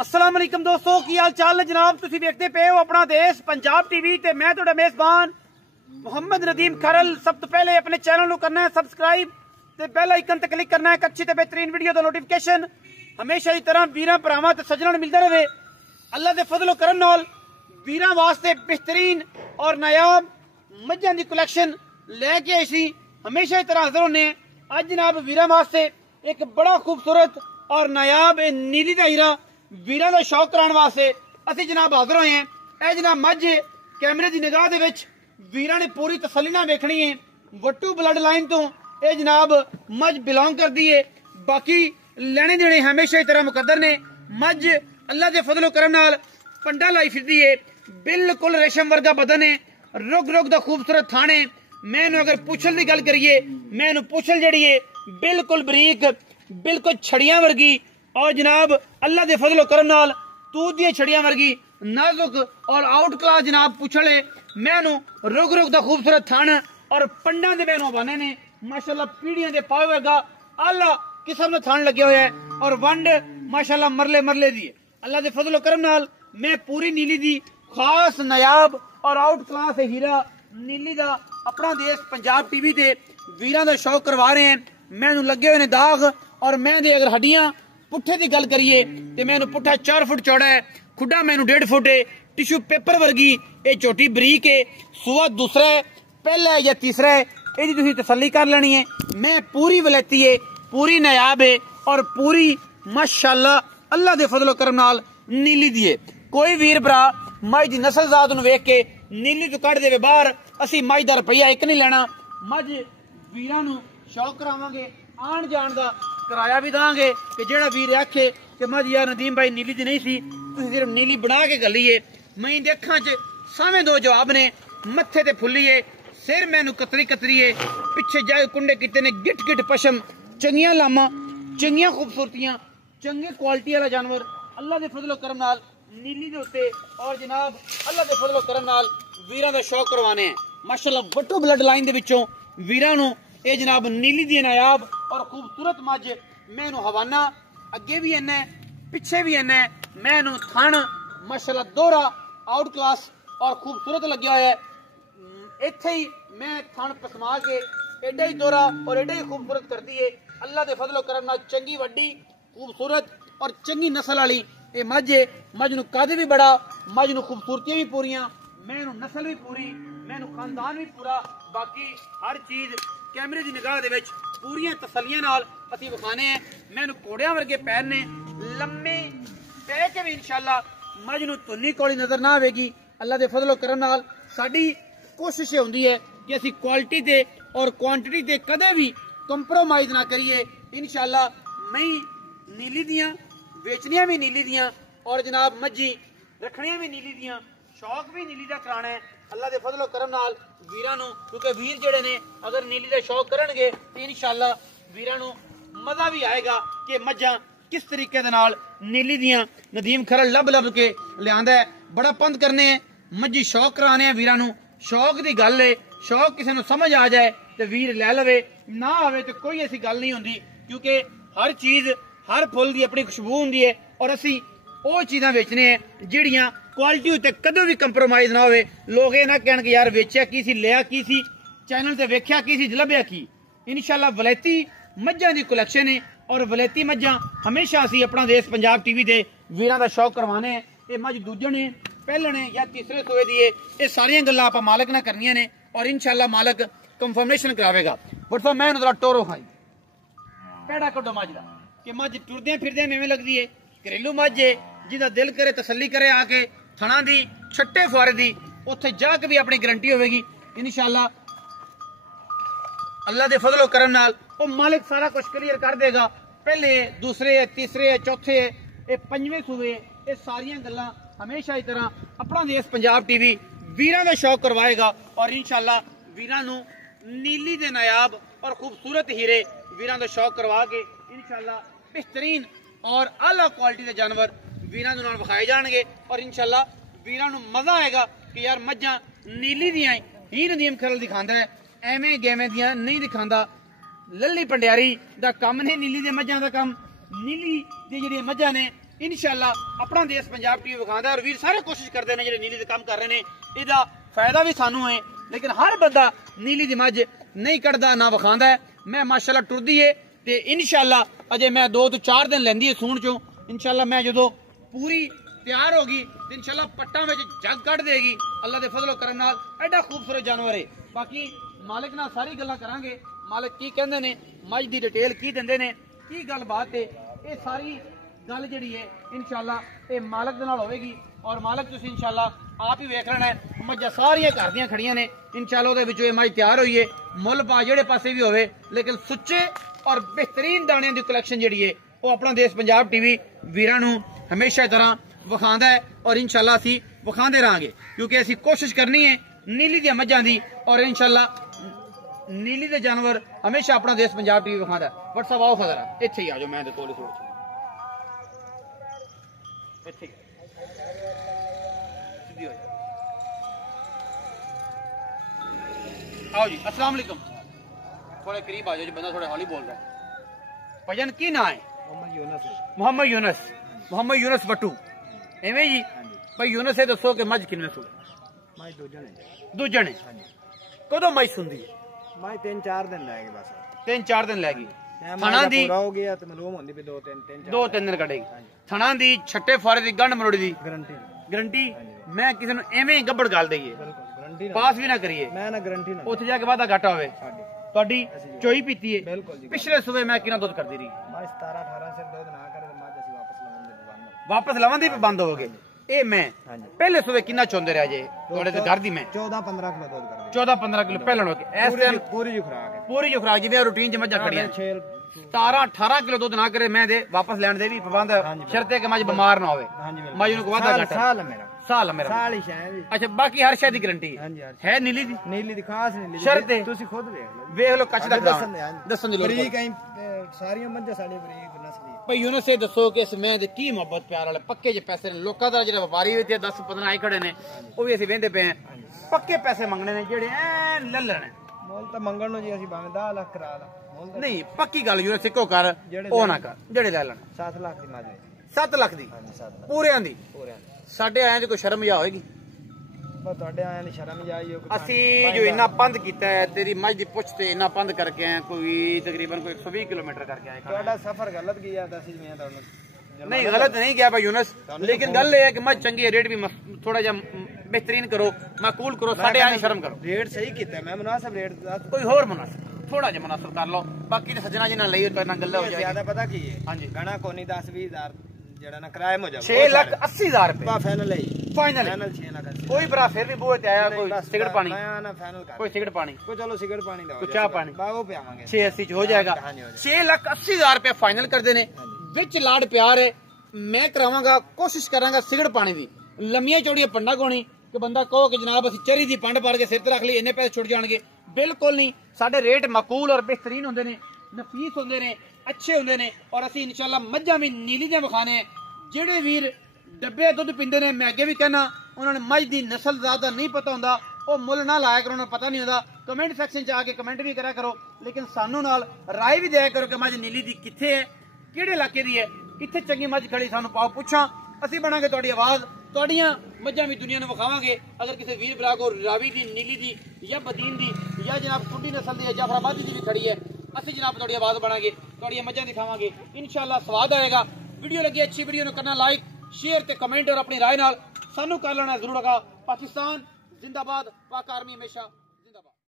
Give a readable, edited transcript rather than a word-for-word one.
अस्सलाम वालेकुम दोस्तों, की हाल चाल है जनाब। तुसी देखते पे हो अपना देश पंजाब टीवी ते मैं तुहाडा मेजबान मोहम्मद नदीम खरल। सब तो पहले अपने चैनल को करना है सबसक्राइब ते बेल आइकन ते क्लिक करना है एक अच्छी ते बेहतरीन वीडियो दा नोटिफिकेशन हमेशा की तरह वीरां भरावां ते सज्जणां नूं मिलदा रहे। अल्लाह दे फजलो करम नाल वीरां वास्ते बेहतरीन और नायाब मज्जां दी कलैक्शन लैके आई सी। हमेशा की तरह हाजिर होने अज जनाब वीरां वास्ते एक बड़ा खूबसूरत और नायाब नीली दा हीरा वीरां दा शौक कराने वास्ते असीं जनाब हाजिर होए हैं। ए जनाब मझ कैमरे की निगाह दे विच वीरां ने पूरी तसल्ली नाल वेखनी है। वट्टू ब्लड लाइन तो ये जनाब मझ बिलोंग करती है। बाकी लेने देने हमेशा की तरह मुकद्दर ने। मझ अल्लाह के फजलो करम नाल पंडा लाई फिरदी है। बिल्कुल रेशम वर्गा बदन है, रुग रुग दा खूबसूरत थाने। मैं अगर पूछल की गल करिए, मैं पूछल जड़ी है बिल्कुल बरीक, बिल्कुल छड़ियां वर्गी और जनाब अल्लाह के फजलो करम नाल तूत दी छड़ियां वर्गी नाजुक और आउट क्लास जनाब पूछले। मैनू रुग रुग दा खूबसूरत थान और पंडा दे मैनू बने ने माशाल्लाह पीढ़ियां दे पावे वर्गा आला किस्म दा थान लगे हुए है और वंड माशाल्लाह मरले मरले दी है। अल्लाह के फजलो करम नाल मैं पूरी नीली दी खास नायाब और आउट क्लास हीरा नीली दा अपना देश पंजाब टीवी ते वीरां दा शौक करवा रहे हैं। मैनू लगे हुए ने दाग और मैं दे अगर हड्डियां पुट्ठे की गल करिए तो मैनू पुट्ठा 4 फुट चौड़ा है, खुडा मैनू 1.5 फुट है, टिश्यू पेपर वर्गी ये छोटी बरीक है, सुआ दूसरा है, पहला है या तीसरा है, यदि तुसीं तसल्ली कर लेनी है। मैं पूरी वलैती है, पूरी नायाब है और पूरी माशाल्लाह अल्लाह दे फजलो करम नाल नीली दी है। कोई वीर भरा मझ दी नस्ल जात नूं वेख के नीली तो कढ़ देवे बाहर, असीं मझ दा रुपया एक नहीं लेना। मझ वीरां नूं शौक करावांगे, आण जाण दा किराया भी दांगे कि जेड़ा वीर आखे कि मझ यार नदीम भाई नीली दी नहीं सी, तुसीं सिर्फ नीली बना के गलीए। मई दे अखां च सावें 2 जवाब ने, मत्थे ते फुल्ली है, सिर मैनू कतरी कतरी है, पिछे जाए कुंडे किते ने गिट गिट पशम, चंगियां लामा, चंगियां खूबसूरतियां, चंगे क्वालिटी वाला जानवर अल्लाह दे फजलो करम नाल नीली दे उत्ते और जनाब अल्लाह दे फजलो करम नाल वीरां दा शौक करवाने हैं। माशाल्लाह वट्टू ब्लड लाइन दे विचों वीरां नूं ये जनाब नीली दी नायाब और खूबसूरत मझ मैनू हवाना अगे भी इन्ना पिछे भी इन्ना मैनू थन माशाल्लाह दोहरा आउट क्लास और खूबसूरत लगे हुआ है। इत्थे ही मैं थन पसमा के एडा ही दोहरा और एडा ही खूबसूरत करती है। अल्लाह के फजलो करम नाल चंगी वड्डी खूबसूरत और चंगी नस्ल वाली ये मझ है। मझ नूं कद भी बड़ा, मझ नूं खूबसूरतियां भी पूरियां, मैनू नस्ल भी पूरी, मैनू खानदान भी पूरा। बाकी हर चीज कैमरे की निगाह दे विच पूरियां तसलियां नाल असीं विखाने हैं। मैनू घोड़ियां वर्गे पैर ने, लम्मे पै के भी इंशाअल्लाह मझ नूं धुन्नी कोली नजर ना आवेगी। अल्लाह दे फजलो करम नाल साडी कोशिश होंदी है कि असीं क्वालिटी ते और क्वांटिटी ते कदे भी कंप्रोमाइज ना करिए। इंशाअल्लाह मई नीली दियां बेचनियां भी नीली दियां और जनाब मज्जी रखनियां भी नीली दियां, शौक भी नीली दा कराना है अल्लाह दे फजलो करम नाल वीरां नूं। क्योंकि वीर जेड़े ने अगर नीली दा शौक करनगे तो इंशाअल्लाह वीरां नूं मजा भी आएगा कि मज्जां किस तरीके दे नाल नीली दियां नदीम खरल लब लब के लियांदा है। बड़ा पंद करने हैं, मज्जी शौक कराने हैं वीरां नूं। शौक दी गल है, शौक किसी नूं समझ आ जाए तो वीर लै लवे, ना आवे तो कोई ऐसी गल नहीं होंदी। क्योंकि हर चीज हर फुल की अपनी खुशबू होंदी है और असी वो चीज़ां बेचने हैं जिहड़ियां क्वालिटी उत्ते कदों भी कंप्रोमाइज ना होवे। लोग ये ना कहण कि यार वेचिया की सी, लिया की सी, चैनल ते वेख्या की सी, लभ्या की। इंशाअल्लाह वलैती मज्जां दी कलैक्शन है और वलैती मज्जां हमेशा असी अपना देश पंजाब टीवी ते वीरां दा शौक करवाने हैं। ये मझ दूजन है, पहले ने या तीसरे सूए दी है, ये सारियां गल्लां आपां मालक ने करनियां ने और इंशाअल्लाह मालक कंफर्मेशन करावेगा। बट तो मैं जरा टोरो खाई पैड़ा कड्डो मझ दा कि मझ टुरदे फिरदे एवें लगदी है घरेलू मझ है, जिहदा दिल करे तसल्ली करे आके थणा दी छट्टे फुआरे दी उत्थे जाके भी अपनी गारंटी होगी इंशाअल्लाह। अल्लाह दे फजलो करम नाल वो मालिक सारा कुछ क्लियर कर देगा। पहले दूसरे तीसरे चौथे ये पंजवें सूबे ये सारियां गल्लां हमेशा की तरह अपना देश पंजाब टीवी वीरां दा शौक करवाएगा और इंशाअल्लाह वीरां नूं नीली दे नायाब और खूबसूरत हीरे वीरां दा शौक करवा के इंशाअल्लाह बेहतरीन और आला क्वालिटी के जानवर वीरां दे नाल विखाए जाणगे और इंशाअल्लाह वीरां नूं मजा आएगा कि यार मज्जां नीली दियां ही नदीम खरल दिखांदा है, एवें गेवें दियां नहीं दिखांदा। लल्ली पंडियारी दा कम नहीं नीली दे मज्जां दा कम। नीली दी जेहड़ी मज्जां ने इंशाअल्लाह अपना देश पंजाब टीवी विखांदा और वीर सारे कोशिश करते हैं जो नीली दे काम कर रहे हैं ਇਹਦਾ फायदा भी सानू है लेकिन हर बंदा नीली दी मझ नहीं कढ़दा ना विखांदा है मैं माशाअल्लाह टुरदी है ते इंशाअल्लाह अजे मैं 2 तो 4 दिन लैंदी है सूण चो इंशाअल्लाह मैं जो पूरी तैयार होगी तो इंशाअल्लाह पट्टा में जग कढ़ देगी अल्लाह दे फजलो करम नाल एडा खूबसूरत जानवर है बाकी मालिक नाल सारी गल्लां करांगे मालिक की कहंदे ने मझ दी डिटेल की दिंदे ने की गल बात है ये सारी गल जिहड़ी है इंशाअल्लाह ये मालिक दे नाल होवेगी और मालिक तुसीं इंशाअल्लाह आप ही वेख लेना है मझां सारियां घर दियां खड़ियां ने इंशाअल्लाह ਉਹਦੇ ਵਿੱਚੋਂ ਇਹ ਮੱਝ ਤਿਆਰ ਹੋਈ ਹੈ ਮੁੱਲ ਪਾ ਜਿਹੜੇ ਪਾਸੇ ਵੀ ਹੋਵੇ ਲੇਕਿਨ ਸੁੱਚੇ ਔਰ ਬਿਹਤਰੀਨ ਦਾਣਿਆਂ ਦੀ ਕਲੈਕਸ਼ਨ ਜਿਹੜੀ ਹੈ ਉਹ ਆਪਣਾ ਦੇਸ਼ ਪੰਜਾਬ ਟੀਵੀ ਵੀਰਾਂ ਨੂੰ ਹਮੇਸ਼ਾ ਤਰ੍ਹਾਂ ਵਿਖਾਉਂਦਾ ਹੈ ਔਰ ਇੰਸ਼ਾਅੱਲਾ ਅਸੀਂ ਵਿਖਾਉਂਦੇ ਰਹਾਂਗੇ ਕਿਉਂਕਿ ਅਸੀਂ ਕੋਸ਼ਿਸ਼ ਕਰਨੀ ਹੈ ਨੀਲੀ ਦੀਆਂ ਮੱਝਾਂ ਦੀ ਔਰ ਇੰਸ਼ਾਅੱਲਾ ਨੀਲੀ ਦੇ ਜਾਨਵਰ ਹਮੇਸ਼ਾ ਆਪਣਾ ਦੇਸ਼ ਪੰਜਾਬ ਟੀਵੀ ਵਿਖਾਉਂਦਾ WhatsApp ਆਓ ਖਜ਼ਰਾ ਇੱਥੇ ਹੀ ਆ ਜਾਓ ਮੈਂ ਦੇ ਕੋਲ ਥੋੜਾ ਇੱਥੇ सिद्धि हो जाए आओ जी अस्सलाम वालेकुम थोड़े करीब आ जाओ जी बंदा थोड़ा हौली बोल रहा है भजन की ना है मोहम्मद यूनुस बट्टू एवें जी भाई यूनुस से दसो कि मझ किन्ने सुने मझ दो जने कदों मझ सुनदी है मझ 3-4 दिन लगेगी बस 3-4 दिन लगेगी थना दी पूरा हो गया तो मालूम होंदी भी 2-3 दिन कटेगी थना दी छट्टे फारे दी गंढ मरोड़ी दी गारंटी मैं किसी ने एवें गब्बड़ गाल दईए पास भी ना करिए मैं ना गारंटी ना उत्थे जाके वादा घाटा होवे ਤੁਹਾਡੀ ਚੋਈ ਪੀਤੀ ਹੈ ਪਿਛਲੇ ਸੂਬੇ ਮੈਂ ਕਿੰਨਾ ਦੁੱਧ ਕਰਦੀ ਰਹੀ ਮੈਂ 17-18 ਸੇ ਦੁੱਧ ਨਾ ਕਰੇ ਮੱਝ ਅਸੀਂ ਵਾਪਸ ਲਵਾਂਦੇ ਵੀ ਬੰਦ ਹੋ ਗਏ ਇਹ ਮੈਂ ਪਹਿਲੇ ਸੂਬੇ ਕਿੰਨਾ ਚੋਂਦੇ ਰਿਹਾ ਜੇ ਤੁਹਾਡੇ ਤੇ ਘਰ ਦੀ ਮੈਂ 14-15 ਕਿਲੋ ਦੁੱਧ ਕਰਦੀ 14-15 ਕਿਲੋ ਪਹਿਲਾਂ ਹੋ ਕੇ ਇਸ ਟਾਈਮ ਪੂਰੀ ਜੋ ਖੁਰਾਕ ਹੈ ਪੂਰੀ ਜੋ ਖੁਰਾਕ ਜਿਵੇਂ ਰੂਟੀਨ ਚ ਮੱਝਾਂ ਖੜੀਆਂ 17-18 ਕਿਲੋ ਦੁੱਧ ਨਾ ਕਰੇ ਮੈਂ ਦੇ ਵਾਪਸ ਲੈਣ ਦੇ ਵੀ ਪਾਬੰਦ ਸ਼ਰਤੇ ਕਿ ਮੱਝ ਬਿਮਾਰ ਨਾ ਹੋਵੇ ਮੱਝ ਨੂੰ ਵਾਧਾ ਘਾਟਾ ਸਾਲ ਮੇਰਾ ਸਾਲ ਹੀ ਸ਼ਾਇਦ ਅੱਛਾ ਬਾਕੀ ਹਰ ਸ਼ੈ ਦੀ ਗਾਰੰਟੀ ਹੈ ਨੀਲੀ ਦੀ ਖਾਸ ਨੀਲੀ ਸ਼ਰਤ ਹੈ ਤੁਸੀਂ ਖੁਦ ਵੇਖ ਲਓ ਕੱਚ ਦਾ ਦੱਸਣ ਦੀ ਲੋੜ ਬਰੀਕ ਐ ਸਾਰੀਆਂ ਮੱਝਾਂ ਸਾਡੀ ਬਰੀਕ ਨਸਲੀ ਭਾਈ ਯੂਨਸ ਇਹ ਦੱਸੋ ਕਿ ਇਸ ਮੈਂ ਦੇ ਕੀ ਮੁਹੱਬਤ ਪਿਆਰ ਵਾਲੇ ਪੱਕੇ ਜੇ ਪੈਸੇ ਨੇ ਲੋਕਾਂ ਦਾ ਜਿਹੜਾ ਵਪਾਰੀ ਵੀ ਤੇ 10-15 ਆਏ ਖੜੇ ਨੇ ਉਹ ਵੀ ਅਸੀਂ ਵੇਂਦੇ ਪਏ ਆ ਪੱਕੇ ਪੈਸੇ ਮੰਗਣੇ ਨੇ ਜਿਹੜੇ ਐ ਲੱਲਣ ਮੁੱਲ ਤਾਂ ਮੰਗਣ ਨੂੰ ਜੀ ਅਸੀਂ ਭਾਵੇਂ 10 ਲੱਖ ਕਰਾ ਲਾ ਨਹੀਂ ਪੱਕੀ ਗੱਲ ਯੂਨਸ ਇੱਕੋ ਕਰ ਉਹ ਨਾ ਕਰ ਜਿਹੜੇ ਲੈ ਲੈਣ 7 ਲੱਖ ਦੀ ਮੱਝ 7 ਲੱਖ ਦੀ ਪੂਰਿਆਂ ਦੀ ਸਾਡੇ ਆਇਆਂ 'ਚ ਕੋਈ ਸ਼ਰਮ ਜਾ ਹੋਏਗੀ ਬਸ ਤੁਹਾਡੇ ਆਇਆਂ ਦੀ ਸ਼ਰਮ ਜਾਈ ਹੋ ਅਸੀਂ ਜੋ ਇੰਨਾ ਪੰਧ ਕੀਤਾ ਹੈ ਤੇਰੀ ਮੱਝ ਦੀ ਪੁੱਛ ਤੇ ਇੰਨਾ ਪੰਧ ਕਰਕੇ ਆਏ ਕੋਈ ਤਕਰੀਬਨ ਕੋਈ 120 ਕਿਲੋਮੀਟਰ ਕਰਕੇ ਆਏ ਤੁਹਾਡਾ ਸਫ਼ਰ ਗਲਤ ਗਿਆ ਤਾਂ ਅਸੀਂ ਮੈਂ ਤੁਹਾਨੂੰ नहीं गलत नहीं गया भाई यूनुस लेकिन गल ये है कि मझ चंगी है रेट भी थोड़ा जा बेहतरीन करो माकूल करो साढ़े आने शर्म करो रेट सही किया मैं मुनासिब रेट कोई होर मुनासिब थोड़ा जा मुनासिब कर लो बाकी ते सजना जी ना लईयो तो ना गल्ला हो जाएगी ज्यादा पता की है हां जी घना कोनी 10-20 हजार जेड़ा ना किराया हो जाए 6,80,000 रुपए फाइनल है फाइनल 6 लाख कोई भरा फिर भी बोए ते आया कोई सिगरेट पानी मैं ना फाइनल कर कोई सिगरेट पानी कोई चलो सिगरेट पानी दो कोई चाय पानी बागो पे आवांगे 680 च हो जाएगा 6,80,000 रुपए फाइनल कर देने विच लाड प्यार है मैं करावांगा कोशिश करांगा सिगरेट पानी दी लम्मियां चौड़ियां पंडा कोनी कि बंदा कहो कि जनाब असि चरी दी पंड पार के सिर ते रख ली इन्ने पैसे छुट जाणगे बिल्कुल नहीं साडे रेट माकूल और बेहतरीन होंदे ने नफीस होंदे ने अच्छे होंदे ने और असि इंशाल्लाह मज्जां भी नीली दे विखाने जेड़े वीर डब्बे दुध पींदे ने मैं अगे भी कहना उन्होंने मझ दी नस्ल ज़्यादा नहीं पता होंदा ਉਹ ਮੁੱਲ ਨਾ ਲਾਇਆ ਕਰੋ ਉਹਨਾਂ ਨੂੰ ਪਤਾ ਨਹੀਂ ਹੁੰਦਾ ਕਮੈਂਟ ਸੈਕਸ਼ਨ 'ਚ ਆ ਕੇ ਕਮੈਂਟ ਵੀ ਕਰਿਆ ਕਰੋ ਲੇਕਿਨ ਸਾਨੂੰ ਨਾਲ ਰਾਏ ਵੀ ਦਿਆ ਕਰੋ ਕਿ ਮੱਝ ਨੀਲੀ ਦੀ ਕਿੱਥੇ ਹੈ ਕਿਹੜੇ ਇਲਾਕੇ ਦੀ ਹੈ ਕਿੱਥੇ ਚੰਗੀ ਮੱਝ ਖੜੀ ਸਾਨੂੰ ਪਾਓ ਪੁੱਛਾਂ ਅਸੀਂ ਬਣਾਂਗੇ ਤੁਹਾਡੀ ਆਵਾਜ਼ ਤੁਹਾਡੀਆਂ ਮੱਝਾਂ ਵੀ ਦੁਨੀਆ ਨੂੰ ਵਿਖਾਵਾਂਗੇ ਅਗਰ ਕਿਸੇ ਵੀਰ ਭਰਾ ਕੋ ਰਾਵੀ ਦੀ ਨੀਲੀ ਦੀ ਜਾਂ ਬਦੀਨ ਦੀ ਜਾਂ ਜਨਾਬ ਕੁੱਡੀ ਨਸਲ ਦੀ ਜਾਂ ਜਾਫਰਾਬਾਦੀ ਦੀ ਵੀ ਖੜੀ ਹੈ ਅਸੀਂ ਜਨਾਬ ਤੁਹਾਡੀ ਆਵਾਜ਼ ਬਣਾਂਗੇ ਤੁਹਾਡੀਆਂ ਮੱਝਾਂ ਦਿਖਾਵਾਂਗੇ ਇਨਸ਼ਾਅੱਲਾ ਸਵਾਦ ਆਏਗਾ ਵੀਡੀਓ ਲੱਗੀ ਅੱਛੀ ਵੀਡੀਓ ਨੂੰ ਕਰਨਾ ਲਾਈਕ शेयर ते कमेंट और अपनी राय नाल सानू कर लेना जरूर। पाकिस्तान जिंदाबाद, पाक आर्मी हमेशा